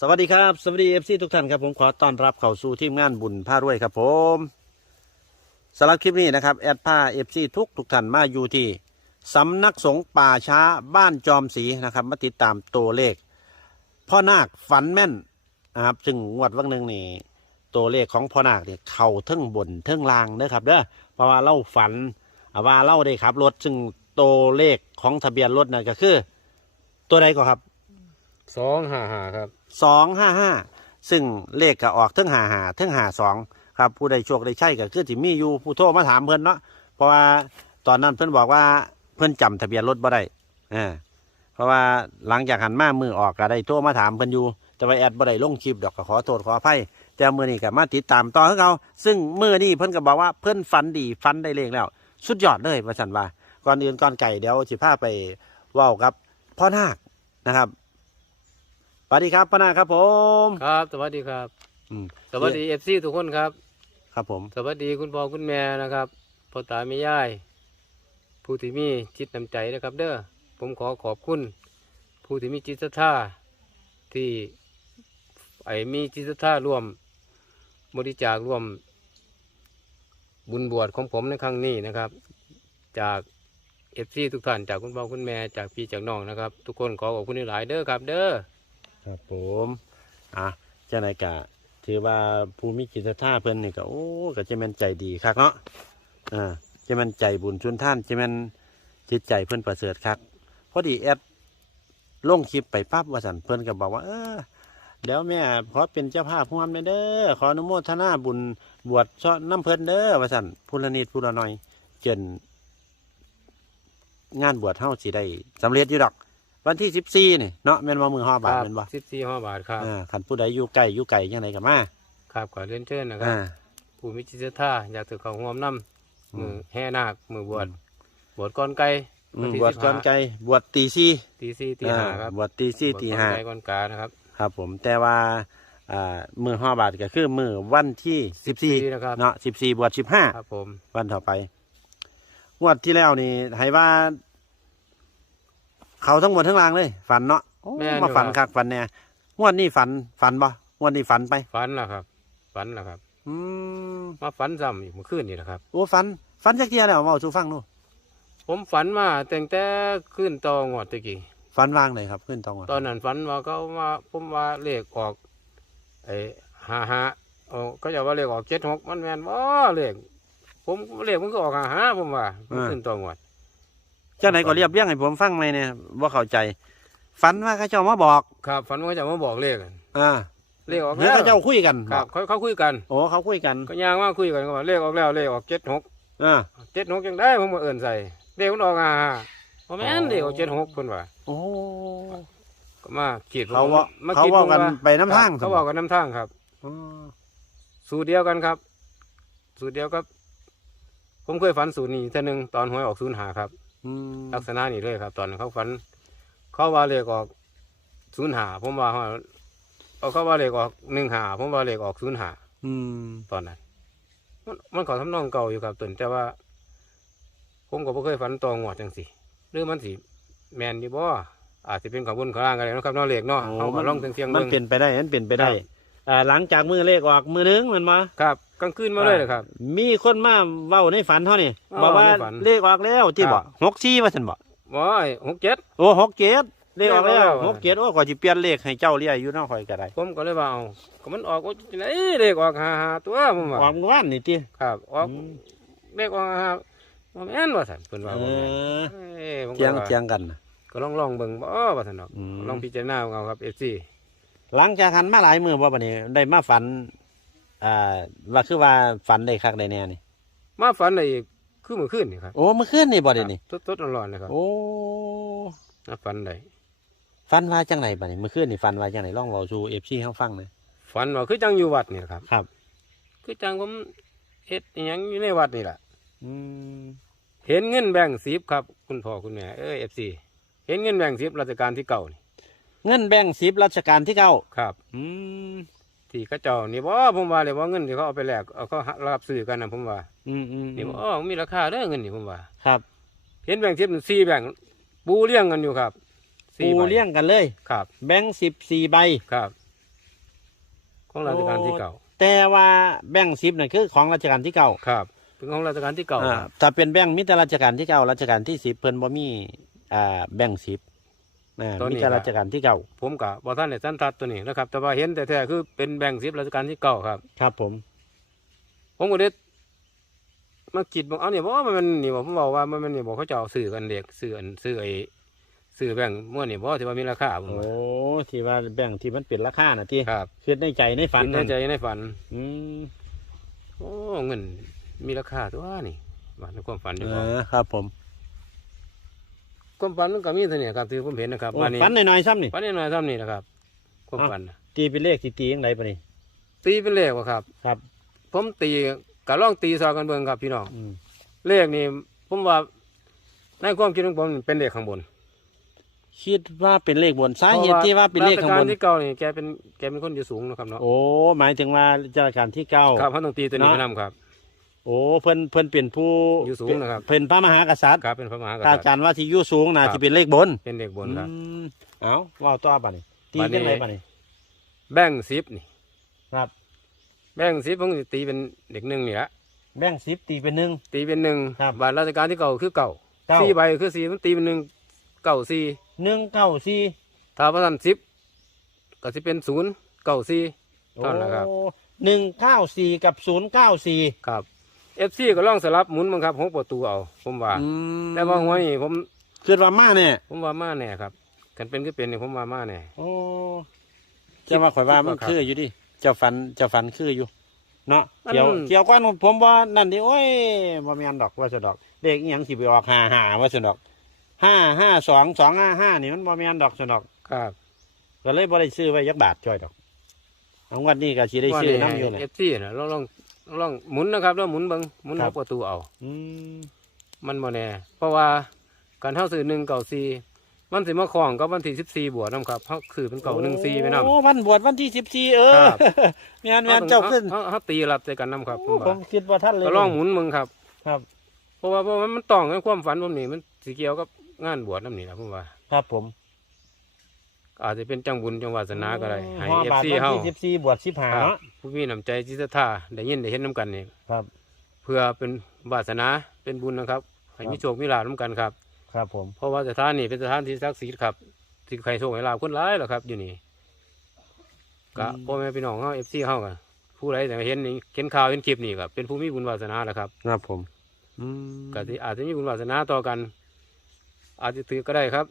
สวัสดีครับ สวัสดีเอฟซีทุกท่านครับผมขอต้อนรับเข้าสู่ทีมงานบุญผ้ารวยครับผมสำหรับคลิปนี้นะครับแอดผ้าเอฟซีทุกทุกท่านมาอยู่ที่สำนักสงฆ์ป่าช้าบ้านจอมศรีนะครับมาติดตามตัวเลข พ่อนาคฝันแม่นนะครับซึ่งงวดวันหนึ่งนี่ตัวเลขของพ่อนาคเนี่ยเข่าเทิงบนเทิงลางเด้อครับเด้อเพราะว่าเล่าฝันว่าเล่าได้ขับรถซึ่งตัวเลขของทะเบียนรถนั่นก็คือ ตัวใดก็ครับสองห้าห้าครับ สองห้าห้าซึ่งเลขก็ออกเทั้งหาหาเทั้งหาสองครับผู้ใดโชคได้ใช่ก็คือที่มีอยู่ผู้โทรมาถามเพิ่นเนาะเพราะว่าตอนนั้นเพิ่นบอกว่าเพิ่นจำทะเบียนรถบ่ได้เออเพราะว่าหลังจากหันมามือออกก็ได้โทรมาถามเพิ่นอยู่แต่ว่าแอดบ่ได้ลงคลิปดอกก็ขอโทษขออภัยแต่มื้อนี้ก็มาติดตามต่อให้เขาซึ่งมื้อนี้เพิ่นก็บอกว่าเพิ่นฝันดีฝันได้เลขแล้ว สุดยอดเลยว่าซั่นว่าก่อนอื่นก่อนไก่เดี๋ยวสิพาไปเว้ากับพ่อนาคนะครับ สวัสดีครับพ่อนาคครับผม ครับ สวัสดีครับอืมสวัสดีเอฟซีทุกคนครับ ครับผม สวัสดีคุณพ่อคุณแม่นะครับพ่อตาแม่ยาย ผู้ที่มีจิตน้ำใจนะครับ เด้อผมขอขอบคุณ ผู้ที่มีจิตศรัทธาที่ไอ้มีจิตศรัทธาร่วม บริจาคร่วม บุญบวชของผมในครั้งนี้นะครับ จากเอฟซีทุกท่านจากคุณพ่อคุณแม่จากพี่จากน้องนะครับ ทุกคนขอขอบคุณหลายๆเด้อครับ เด้อ ครับผมอะเจ้านายกะถือว่าภูมิจิตทธาเพิ่นนี่ก็โอ้ก็จะแม่นใจดีครับเนาะอ่าจะแม่นใจบุญชุนท่านจะแม่นจิตใจเพิ่นประเสริฐครับพอดีแอดลงคลิปไปปั๊บว่าสันเพิ่นก็บอกว่า เออเดี๋ยวแม่ขอเป็นเจ้าภาพร่วมเด้อขออนุโมทนาบุญบวชเชาะน้ำเพิ่นเด้อว่าสันพูละนิดพูละน่อยจนงานบวชเฮาสิได้สำเร็จอยู่ดอก วันที่สิบสี่นี่เนาะแม่นว่ามือห่อบาทแม่นบ่สิบสี่ห้าบาทครับอ่าขันผู้ใดอยู่ไกลอยู่ไกลยังไงกันมาครับขอเรียนเชิญนะครับอ่า ผู้มีจิตศรัทธาอยากถือเขาห่วมน้อืำมมือแห่นาคมือบวชบวชก้อนไก่อืมที่บวชสิก่อนห้าไกลบวชตีสี่ตีสี่ตีอ่าห้าครับบวชตีสี่ตีห้า บวชก้อนไก่ก้อนกานะครับครับผมแต่ว่าอ่ามือห่อบาทก็คือมือวันที่สิบสี่นะครับเนาะสิบสี่บวชสิบห้าครับผมวันต่อไปงวดที่แล้วนี่ให้ว่า เขาทั้งหมดทั้งรางเลย ฝันเนาะโอ้มาฝันคักฝันแน่งวดนี้ฝันฝันบ่งวดนี้ฝันไป ฝันล่ะครับ ฝันล่ะครับ อืมมาฝันซ้ำอีกเมื่อคืนนี่นะครับ โอ้ฝันฝันจักเทียแล้วเมาสู่ฟังดูผมฝันมาแต่งแต่ขึ้นตองวดตะกี้ฝันวางเลยครับ ขึ้นตองว่าตอนนั้นฝันว่าเขาว่าผมว่าเลขออกไอ้ห้าห้าโอ้ก็จะว่าเลขออกเจ็ดหกมันแม่นว่าเลขผมเลขมันก็ออกห้าห้าผมว่ามันขึ้นตองวด เจ้าไหนก็เรียบเรียงให้ผมฟังไหมเนี่ยว่าเข้าใจฝันว่าเขาเจ้ามาบอกครับฝันว่าจะมาบอกเลขอะอ่าเลขออกเฮ้ยแล้วเขาเจ้าคุยกันครับเขาเขาคุยกัน โอ้เขาคุยกันก็ย่างว่าคุยกันก็ว่าเลขออกแล้วเลขออกเจ็ดหกอ่า เจ็ดหกยังได้ผมมาเอิ่นใส่เลขมันออกอ่าพอแม่นเลขออกเจ็ดหกคนว่าโอ้ ก็มาขีดผมเขาว่ามาเขาขีดว่าผมกันไปน้ำทาง ครับเขาบอกกันน้ำทางครับ อ๋อสูตรเดียวกันครับ สูตรเดียวกับ ผมเคยฝันสูตรนี้เท่านึงตอนหวยออกศูนย์หาครับ อืมลักษณะนี้เลยครับ ตอนนั้นเขาฝัน เขาว่าเลขออกศูนย์หาผมว่าเอาเขาว่าเลขออกหนึ่งหาผมว่าเลขออกศูนย์หาอืมตอนนั้น มันมันขอทำนองเก่าอยู่ครับตุนแต่ว่า ผมก็บ่เคยฝันตองวดจังสิหรือมันสิแมนดีบ่อาจจะเป็นของบนของล่างอะไรนาะครับเนอเลขเนาะโอ้เขามัก็นลองเสียงๆมันเบิ่ง เปลี่ยนไปได้มันเปลี่ยนไปได้ครับ อ่าหลังจากมือเลขออกมือนึงมันมาครับ กลางคืนมาเลยเลยครับ มีคนมาเว้าในฝันเท่านี่อ๋อบอกว่าในฝัน เลขออกแล้วที่ครับบอกหกสี่ว่าฉันบอกว้ายหกเจ็ด โอ้หกเกตเลขออกแล้วเลขออกแล้ว หกเกตโอ้ก่อนจะเปลี่ยนเลขให้เจ้าเรียกอยู่เน้องคอยก็ได้ผมก็เลยว่าเอาก็มันออกว่าไหนเลขออกหาหาตัวผมว่าความว่านนี่ติครับออกอืมเลขออกหาหาบ่แม่นว่าซั่นเพิ่นว่าเอบ่แม่นอเอ้ยผมก็เจียงว่าเจียงกันน่ะก็ลองลองเบิ่งบ่ว่าซั่นดอกอืม ลองพิจารณาเอาครับ FC หลังจากหันมาหลายมือว่าบัดนี้ได้มาฝัน อ่าว่าคือว่าฝันได้คักได้แน่นี่ มาฝันได้อีกคือเมื่อคืนนี่ครับโอ้เมื่อคืนนี่บ่ได้นี่ครับสดๆร้อนๆนะครับโอ้มาฝันได้ฝันว่าจังไหนบัดนี้เมื่อคืนนี่ฝันว่าจังไหนลองเว้าสู่ FC เฮาฟังหน่อยฝันว่าคือจังอยู่วัดนี่ครับ ครับ คือจังผมเฮ็ดอิหยังอยู่ในวัดนี่แหละอืมเห็นเงินแบ่งสิบครับ คุณพ่อคุณแม่เอ้ย FC เห็นเงินแบ่งสิบราชการที่เก่านี่เงินแบ่ง10รัชกาลที่เก้าครับ อืม ที่เขาเจ้านี่บ่ผมว่าเลยว่าเงินที่เขาเอาไปแลกเอาเขารับซื้อกันนะผมว่าอืมอืมนี่บ่อ๋อมีราคาเด้อเงินนี่ผมว่า ครับเห็นแบ่งสิบสี่แบ่งปูเลี้ยงกันอยู่ครับสี่ปูใบเลี้ยงกันเลย ครับ แบ่ง14ใบ ครับ ของราชการที่เก่าแต่ว่าแบงค์สิบนั่นคือของราชการที่เก้าครับเป็นของราชการที่เก่าอ่าครับถ้าเป็นแบงค์มิตรราชการที่เก้าราชการที่สิบเพิ่นบ่มีอ่าแบงค์สิบ อ่ามีแต่ราชการที่เก้าผมกับบอท่านในสันทัดตัวนี้นะครับ แต่ว่าเห็นแต่แท้ๆคือเป็นแบ่งสิบราชการที่เก่าครับ ครับผม ผมก็ได้มาคิดบอกเอาเนี่ยบอกว่ามันมันนี่บอกผมบอกว่ามันมันนี่บอกเขาจะเอาซื้อกันเด็กซื้ออันซื้อไอ้ซื้อแบ่งม้วนนี่บอกที่ว่ามีราคาผมโอ้ว่าที่ว่าแบงค์ที่มันเป็นราคาน่ะที่ครับคิดในใจในฝันคิดในนั่นใจในฝัน อืมโอ้เงินมีราคาตัวนี่ว่าในความฝันดีเอกว่าอครับผม ความฝันมันก็มีเท่านี้ครับที่ผมเห็นนะครับโอ้วันนี้ฝันหน่อยๆซ้ำนี่ฝันนิดหน่อยซ้ำนี่นะครับความฝันน่ะตีเป็นเลขตีตียังไงปะนี่ตีเป็นเลขวะครับ ครับผมตีกะล่องตีซอกันเบิ่งครับพี่น้องอืมเลขนี่ผมว่าในความคิดของผมนี่เป็นเลขข้างบนคิดว่าเป็นเลขบนสาเหตุที่ว่าเป็นเลขข้างบรนชกรที่เก่านี่แกเป็นแกเป็นคนอยู่สูงนะครับเนาะโอ้หมายถึงว่าราชการที่เก้า ครับเขาต้องตีตัวนี้เนาะ ไปนำครับ โอ้เพิ่นเพิ่นเป็นผู้อยู่สูงนะครับ เป็นพระมหากษัตริย์ครับเป็นพระมหากถ้าษัตริย์การว่าที่อยู่สูงนะครับที่เป็นเลขบน เป็นเลขบนครับอืมเอาว่าต่อปะนี่ตีบัดนี้ยังไงปะนี่แบ่งสิบนี่ครับแบ่งสิบผมสิตีเป็นเด็กหนึ่งนี่ละแบ่งสิบตีเป็นหนึ่งตีเป็นหนึ่งครับบาทราชการที่เก่าคือเก่าเก้าสี่ใบคือสี่มันตีเป็นหนึ่งเก่าสี่หนึ่งเก้าสี่ถ้าพระท่านสิบก็จะเป็นศูนย์เก่าสี่เท่านั้นแหละครับโอ้หนึ่งเก้าสี่กับศูนย์เก้าสี่ครับ เอฟซีก็ลองสลับหมุนมั้งครับหกประตูเอา ผมว่าแต่ว่าหัวนี่ผมคือว่ามาเนี่ยผมว่ามาแน่ครับกันเป็นก็เป็นนี่ผมว่ามาแน่ โอ้เจะว่าข่อยว่ามันคิดว่าครับคืออยู่ดิเจ้าฝันเจ้าฝันคืออยู่ เนาะมัน เกี่ยวเกี่ยวกันผมว่านั่นดิโอ้ยบ่แม่นดอกว่าสดอกเลขอีหยังสิไปออกห้าห้าว่าสดอกห้าห้าสองสองห้าห้านี่มันบ่แม่นดอกสดอก ครับก็เลยบ่ได้ซื้อไว้ยักบาทจ้อยดอกเอางวันนี้ก็สิได้ซื้อน้ำอยู่เอเนี่ยฟซีนะลองลอง ลองหมุนนะครับแล้วหมุนเบิงหมุนครัหบกประตูเอา อืมมันบ่แน่เพราะว่าการเท่าสื่อหนึ่งเก่าซีมันสิมาคล้องกับวันที่สิบสี่บวชนะครับเขาสื่อเป็นเก่าหนึ่งซีไปนำโอ้วันบวชวันที่สิบสี่เออครับ แม่นแม่นเจ้าขึ้นเขาเขาตีรับใจกันนำครับผมผว่ามคิดว่าท่านเลยก็ลองหมุนมึงครับครับ เพราะว่าเพราะว่ามันต้องกับความฝันผมนี่มันสิเกี่ยวกับงานบวชนั่นนี่นะผมว่า ครับผม อาจจะเป็นจังบุญจังวาสนาก็ได้ให้ฮอเอฟบาทซีวันเฮาที่สิบสี่บวชสิบห้าครับเนาะผู้มีน้ำใจจิตศรัทธาได้ยินได้เห็นน้กันนี่ครับ เพื่อเป็นวาสนาเป็นบุญนะครับ ให้ครับมีโชคมีลาภน้กันครับ ครับผมเพราะว่าสถานนี่เป็นสถานที่ศักดิ์สิทธิ์ครับที่ใครโชคให้ลาภคนร้ายหรอกครับ อยู่นี่กะพ่อแม่พี่น้องเฮาเอฟซีเฮากันผู้ใดแต่เห็นนี่เห็นข่าวเห็นคลิปนี่ครับเป็นผู้มีบุญวาสนาแหละครับ ครับผมอืมก็สิอาจจะมีบุญวาสนาต่อกัน อาจจะถือก็ได้ครับ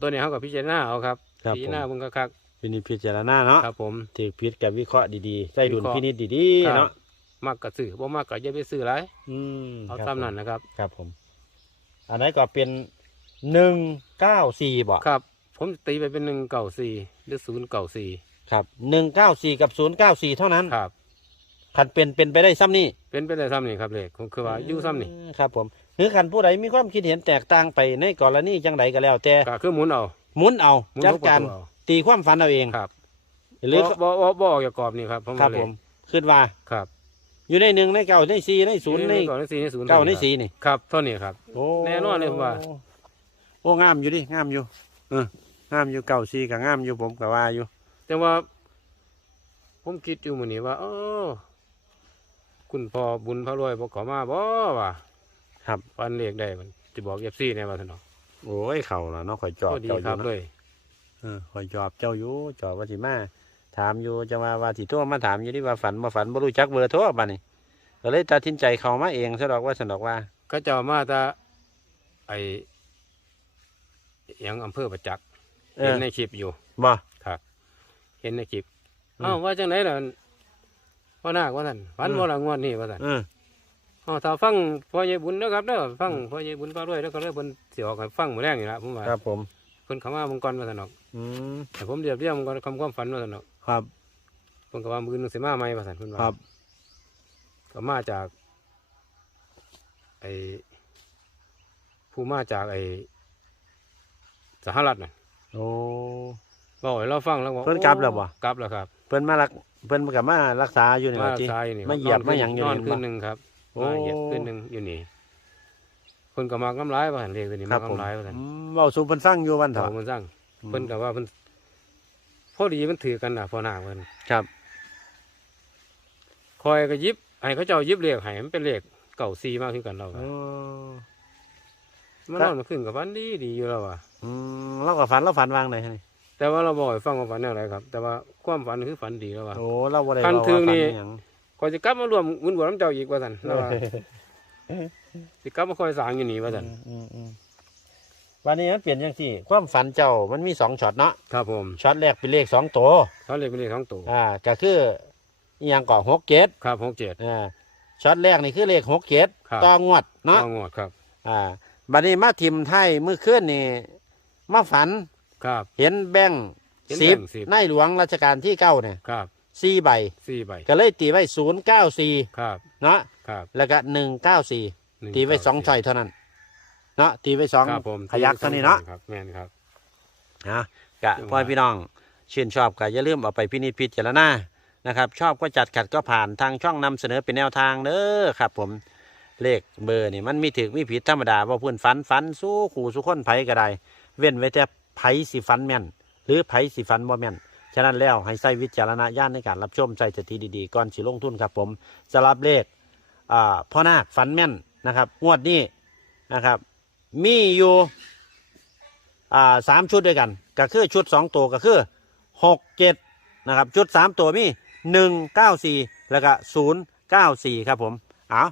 ตัวนี้เฮากับพิจารณาเอาครับ ครับพิผจารณามเบิ่งคักพินิจพิจารณาเนาะๆครับผม ถือพิษกับวิเคราะห์ดีๆใส่ดุลวิเคราะห์ พินิจดีครับๆเนาะมักก็ซื้อบ่มักก็อย่าไปซื้อหลายอืมเอาครับตามนั้นนะครับครับผม อันนั้นก็เป็นหนึ่งเก้าสี่บ่ครับ ผมตีไปเป็นหนึ่งเก่าสี่หรือศูนย์เก่าสี่ครับหนึ่งเก้าสี่กับศูนย์เก้าสี่เท่านั้นครับ คันเป็นเป็นไปได้ซ้ำนี่เป็นไปได้ซ้ำนี่ครับเลยคือว่าอยู่ซ้ำนี่ครับผมหรือคันผู้ใดมีความคิดเห็นแตกต่างไปในกรณีจังใดก็แล้วแต่ก็คือหมุนเอา หมุนเอาหมุนจัดทุประการตูเอา ตีความฝันเอาเองครับหรือบ่บ่บ่บ่ออกจากกรอบนี่ครับผมครับว่าเลยผมคิดว่า ครับอยู่ในหนึ่งในเก้าในสี่ในศูนย์ในก่อนในสี่ในศูนย์เก้าในครับสี่นี่ครับเท่านี้ครับ โอ้แน่นอนเลยผมว่า โอ้งามอยู่ดิงามอยู่เอองามอยู่เก้าสี่กับงามอยู่ผมกับว่าอยู่ แต่ว่า ผมคิดอยู่มื้อนี้ว่าเออคุณพ่อบุญพระรวยบ่ขอมาบ่ว่าครับ วันเลขได้มันจะบอก FC แน่ว่าซั่นเนาะ โอ้ยเข่าแล้วเนาะข่อยจอบก็ดีเจ้าอครัยู่บนะเลยเออข่อยจอบเจ้าอยู่จอบว่าสิมาถามอยู่จะมาว่าสิโทรมาถามอยู่ที่ว่าฝันมาฝันบ่รู้จักเบอร์โทรบัดนี้ก็เลยตัดสินใจเข้ามาเองซะดอกว่าสนดอกว่าเขาเจ้ามาแตาไอ้หยังอำเภอประจักษ์เอเห็นอในคลิปอยู่ บ่ครับเห็นในคลิปอืม อ้าวว่าจังไหนล่ะพ่อนาคว่าท่านฝันอืมว่าละงวดนี่ว่าท่านเออ อ้าวถ้าฟังพ่อใหญ่บุญนะครับเด้อฟังพ่อใหญ่บุญก็ด้วยแล้วก็เลยเพิ่นสิออกให้ฟังมื้อแรงนี่ล่ะผมว่าครับผมเพิ่นเข้ามาเบิ่งก่อนว่าซั่นเนาะอืมแต่ผมเรียบเรียงก่อนคำความฝันว่าซั่นเนาะครับเพิ่นก็ว่ามื้อนึงสิมาใหม่ว่าซั่นเพิ่นว่าครับก็มาจาก ไอ้ผู้มาจากไอ้สหรัฐน่ะโอ้บอกให้เราฟังแล้วบอกเพิ่นกลับแล้วบ่กลับแล้วครับ เพิ่นมารักเพิ่นก็มารักษาอยู่นี่มาล่ะติทรายนี่มาเหยียบนมาหยังอยู่นอนนี่คืบ่นหนึ่งครับโอ้ มาเหยียบคืนหนึ่งอยู่นี่เพิ่นก็มากน้ำร้ายว่าหันเรียกตัวนี้ครัมาบผมกน้ำร้ายว่าหันอืมเว้าสู่เพิ่นฟังอยู่วันเขาเถาะมันสั่งเพิ่นก็ว่าเพิ่นพอดีมันถือกันน่ะพอหน้าเพิ่นครับ คอยก็ยิบให้เขาเจ้ายิบเลขให้มันเป็นเลขเก่าซีมากขึ้นกันเราก็อ๋อมันนอนมาขึ้นกับฟันดีดีอยู่แล้วว่ะอืมเราก็ฝันเราฝันวางไหนนี่แต่ว่าเราบอกให้ฟังว่าฝันอะไรครับ แต่ว่าความฝันคือฝันดีแล้วว่ะโอ้เราบ่ได้คันเว้าถึงว่าฝันี่หยัง คอยจะกลับมารวมมุนบวชน้ำเจ้าอีกว่าสันแล้วว่าจะกลับมาคอยสร้างอยู่นี่ว่าสันอืมอืมวันนี้มันเปลี่ยนยังที่ ความฝันเจ้ามันมีสองช็อตเนาะครับผมช็อตแรกเป็นเลขสองตัวเขาเลยเป็นเลขทั้งตัวอ่าก็คืออหยังก่อหกเจ็ดครับหกเจ็ดอ่าช็อตแรกนี่คือเลขหกเจ็ดครับต่องวดเนาะต้องงวดครับ อ่าบัดนี้มาทิมไทยมือเคลื่อนนี่มาฝันครับ เห็นแบงค์เห็นสิแบบงค์สิบ ในหลวงรัชกาลที่เก้าเนี่ยครับ สี่ใบ สี่ใบก็เลยตีไว้ศูนย์เก้าสี่ครับเนาะครับแล้วก็หนึ่งเก้าสี่หนึ่ตีไว้สองเก้าช่อยเท่านั้นเนาะตีไว้สองครับผมขยักเท่านี้เนาะครับแม่นครับนะกะจังหวะพ่อพี่น้องชื่นชอบก็อย่าลืมเอาไปพินิจพิจารณานะครับชอบก็จัดขัดก็ผ่านทางช่องนำเสนอเป็นแนวทางเด้อครับ ผมเลขเบอร์นี่มันมีถึงมีผิดธรรมดาว่าเพื่อนฟันฟันสู้ขู่สู้คนไผก็ได้ เว้นไว้แต่ไผสิฟันแม่น หรือไผสิฟันบ่แม่น ฉะนั้นแล้วให้ใส่วิจารณญาณในการรับชมใส่สติดีๆก่อนสิลงทุนครับ ผมสำหรับเลขอ่าพ่อนาคฟันแม่นนะครับ งวดนี้นะครับ มีอยู่อ่าสามชุดด้วยกันก็คือชุดสองตัวก็คือหกเจ็ดนะครับชุดสามตัวมีหนึ่งเก้าสี่แล้วก็ศูนย์เก้าสี่ครับผมเอา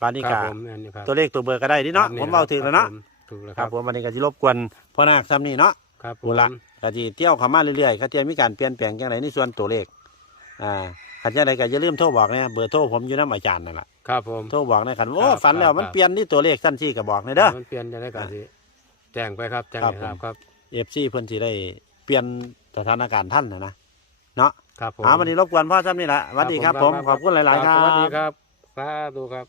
ปานนี้ครักาบผมแม่นอยู่ครับตัวเลขตัวเบอร์ก็ได้ดิเนาะผมเบาถึงแล้วเนาะครับผมถูกแล้วคครัรับบผมวันนี้ก็จะรบกวนพ่อนาคซ้ำนี่เนาะ ครับผบุมละ ก็จะเที่ยวเข้ามาเรื่อยๆเขาจะมีการเปลี่ยนแปลงอย่างไรในส่วนตัวเลข อ่าขันจะใดก็อย่าลืมโทรบอกเนี่ยเบอร์โทรผมอยู่น้ำอาจารย์นั่นแหละครับผม โทรบอกในขันโอ้ครับฝันแล้วครับ มันเปลี่ยนที่ตัวเลขสั้นที่ก็บอกเลยเด้อ มันเปลี่ยนจะได้กันสิแจ้งไปครับแจ้งครับให้ทราบผม ครับ เอฟซีเพิ่นสิได้เปลี่ยนสถานการณ์ท่านนะนะเนาะครับผมเอาวันนี้รบกวนพ่อซ้ำนี่แหละสวัสดีครับผม ขอบคุณหลาย ๆ ครับ สวัสดีครับครับดูครับ